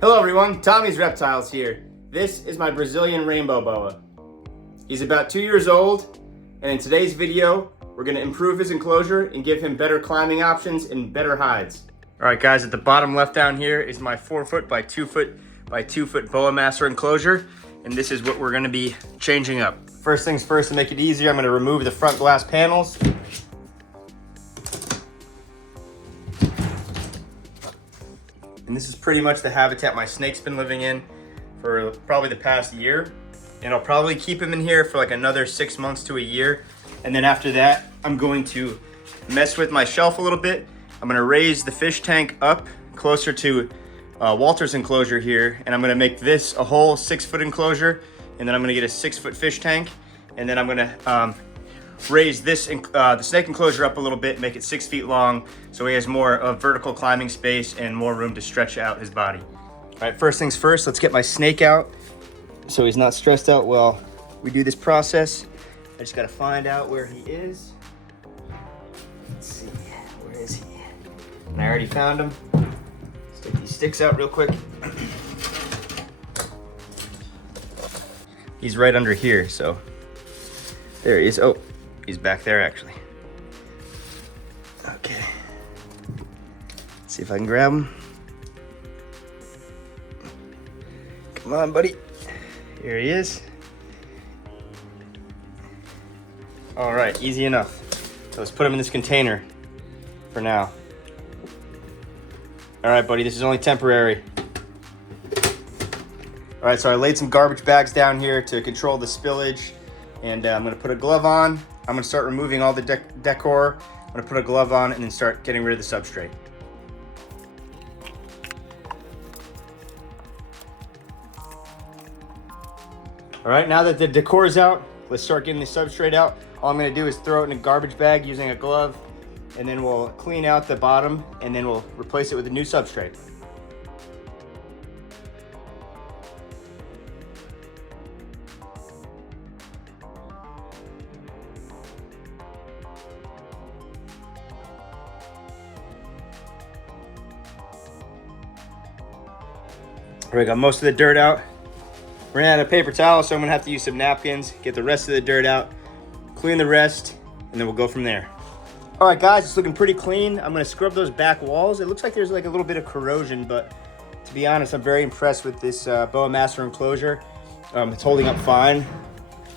Hello everyone, Tommy's Reptiles here. This is my Brazilian Rainbow Boa. He's about 2 years old, and in today's video, we're gonna improve his enclosure and give him better climbing options and better hides. All right guys, at the bottom left down here is my 4 foot by 2 foot by 2 foot Boa Master enclosure, and this is what we're gonna be changing up. First things first, to make it easier, I'm gonna remove the front glass panels. And this is pretty much the habitat my snake's been living in for probably the past year. And I'll probably keep him in here for like another 6 months to a year. And then after that, I'm going to mess with my shelf a little bit. I'm gonna raise the fish tank up closer to Walter's enclosure here. And I'm gonna make this a whole 6 foot enclosure. And then I'm gonna get a 6 foot fish tank. And then I'm gonna raise this the snake enclosure up a little bit, make it 6 feet long, so he has more of vertical climbing space and more room to stretch out his body. All right, first things first, let's get my snake out so he's not stressed out while we do this process. I just gotta find out where he is. Let's see, where is he? And I already found him. Let's take these sticks out real quick. He's right under here, so there he is. Oh, he's back there actually. Okay. Let's see if I can grab him. Come on, buddy. Here he is. All right, easy enough. So let's put him in this container for now. All right, buddy, this is only temporary. All right, so I laid some garbage bags down here to control the spillage. And I'm gonna put a glove on. I'm gonna start removing all the decor. I'm gonna put a glove on and then start getting rid of the substrate. All right, now that the decor is out, let's start getting the substrate out. All I'm gonna do is throw it in a garbage bag using a glove, and then we'll clean out the bottom, and then we'll replace it with a new substrate. All right, got most of the dirt out. Ran out of paper towel, so I'm gonna have to use some napkins, get the rest of the dirt out, clean the rest, and then we'll go from there. All right, guys, it's looking pretty clean. I'm gonna scrub those back walls. It looks like there's like a little bit of corrosion, but to be honest, I'm very impressed with this Boa Master enclosure. It's holding up fine.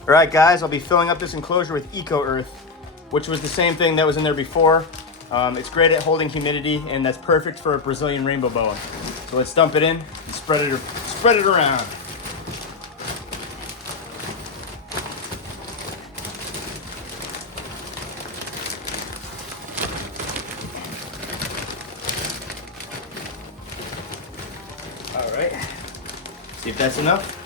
All right, guys, I'll be filling up this enclosure with Eco Earth, which was the same thing that was in there before. It's great at holding humidity, and that's perfect for a Brazilian Rainbow Boa. So let's dump it in and spread it around. All right, see if that's enough.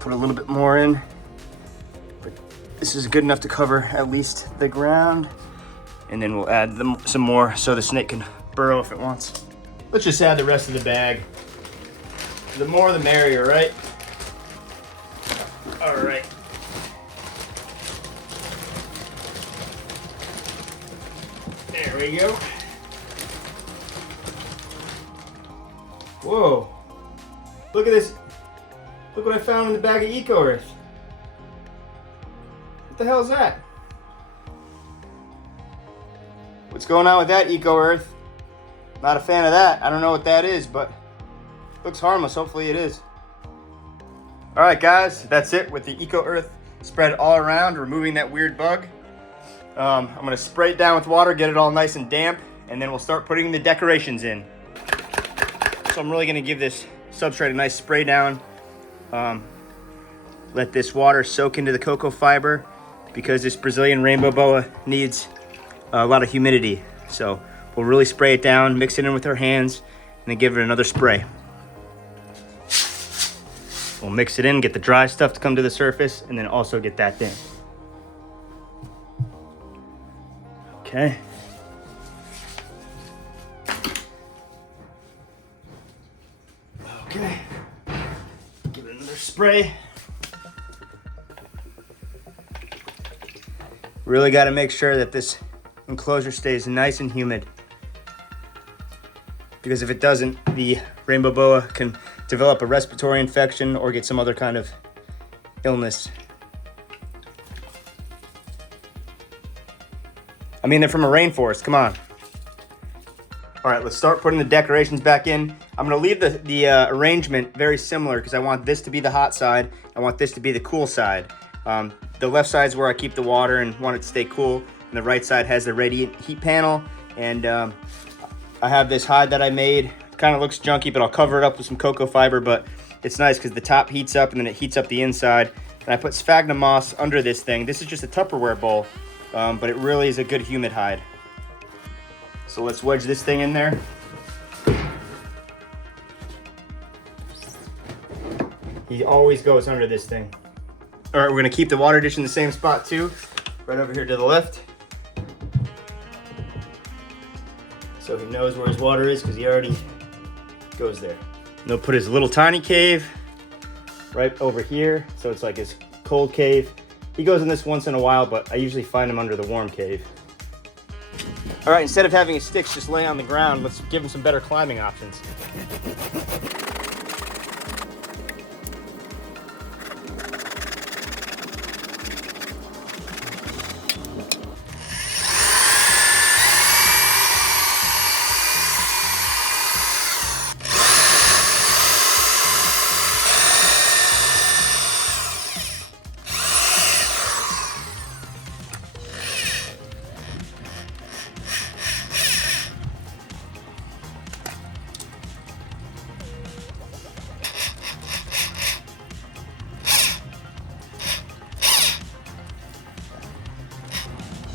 Put a little bit more in. This is good enough to cover at least the ground. And then we'll add some more so the snake can burrow if it wants. Let's just add the rest of the bag. The more the merrier, right? All right. There we go. Whoa. Look at this. Look what I found in the bag of Eco Earth. What the hell is that? What's going on with that, Eco Earth? Not a fan of that. I don't know what that is, but looks harmless. Hopefully it is. All right, guys, that's it with the Eco Earth spread all around, removing that weird bug. I'm gonna spray it down with water, get it all nice and damp, and then we'll start putting the decorations in. So I'm really gonna give this substrate a nice spray down. Let this water soak into the cocoa fiber, because this Brazilian Rainbow Boa needs a lot of humidity. So we'll really spray it down, mix it in with our hands, and then give it another spray. We'll mix it in, get the dry stuff to come to the surface, and then also get that in. Okay. Okay. Give it another spray. Really got to make sure that this enclosure stays nice and humid. Because if it doesn't, the rainbow boa can develop a respiratory infection or get some other kind of illness. I mean, they're from a rainforest, come on. All right, let's start putting the decorations back in. I'm gonna leave the arrangement very similar because I want this to be the hot side. I want this to be the cool side. The left side is where I keep the water and want it to stay cool. And the right side has the radiant heat panel. And I have this hide that I made. Kind of looks junky, but I'll cover it up with some cocoa fiber, but it's nice because the top heats up and then it heats up the inside. And I put sphagnum moss under this thing. This is just a Tupperware bowl, but it really is a good humid hide. So let's wedge this thing in there. He always goes under this thing. All right, we're gonna keep the water dish in the same spot too, right over here to the left. So he knows where his water is because he already goes there. And he'll put his little tiny cave right over here. So it's like his cold cave. He goes in this once in a while, but I usually find him under the warm cave. All right, instead of having his sticks just lay on the ground, let's give him some better climbing options.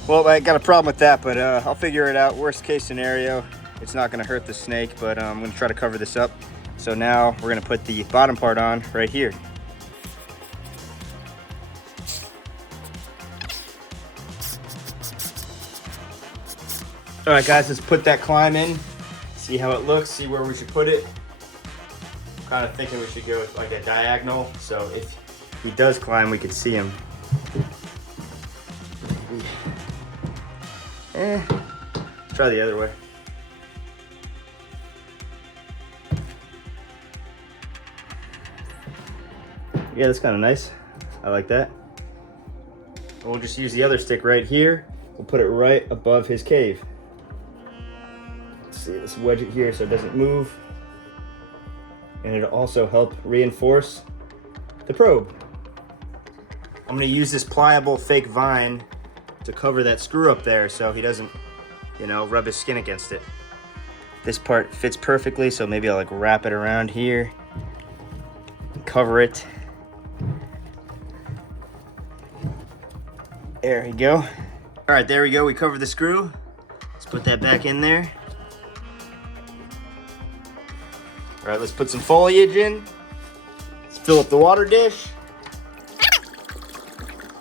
Well, I got a problem with that, but I'll figure it out. Worst case scenario, it's not gonna hurt the snake, but I'm gonna try to cover this up. So now we're gonna put the bottom part on right here. All right, guys, let's put that climb in, see how it looks, see where we should put it. I'm kind of thinking we should go with like a diagonal, so if he does climb, we can see him. Try the other way. Yeah, that's kind of nice. I like that. We'll just use the other stick right here. We'll put it right above his cave. Let's see, let's wedge it here so it doesn't move. And it'll also help reinforce the probe. I'm gonna use this pliable fake vine to cover that screw up there so he doesn't, you know, rub his skin against it. This part fits perfectly, so maybe I'll like wrap it around here, cover it. There we go. All right, there we go. We covered the screw. Let's put that back in there. All right, let's put some foliage in. Let's fill up the water dish.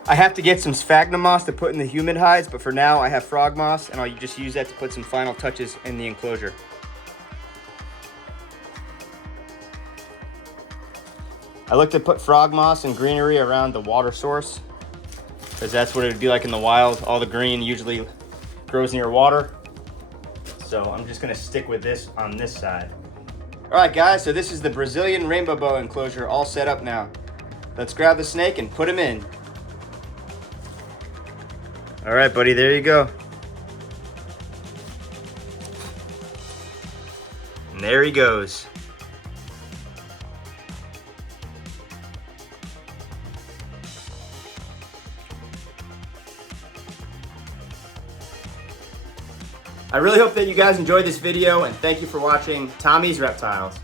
I have to get some sphagnum moss to put in the humid hides, but for now I have frog moss and I'll just use that to put some final touches in the enclosure. I like to put frog moss and greenery around the water source because that's what it would be like in the wild. All the green usually grows near water. So I'm just gonna stick with this on this side. All right, guys, so this is the Brazilian Rainbow Boa enclosure all set up now. Let's grab the snake and put him in. All right, buddy, there you go. And there he goes. I really hope that you guys enjoyed this video, and thank you for watching Tommy's Reptiles.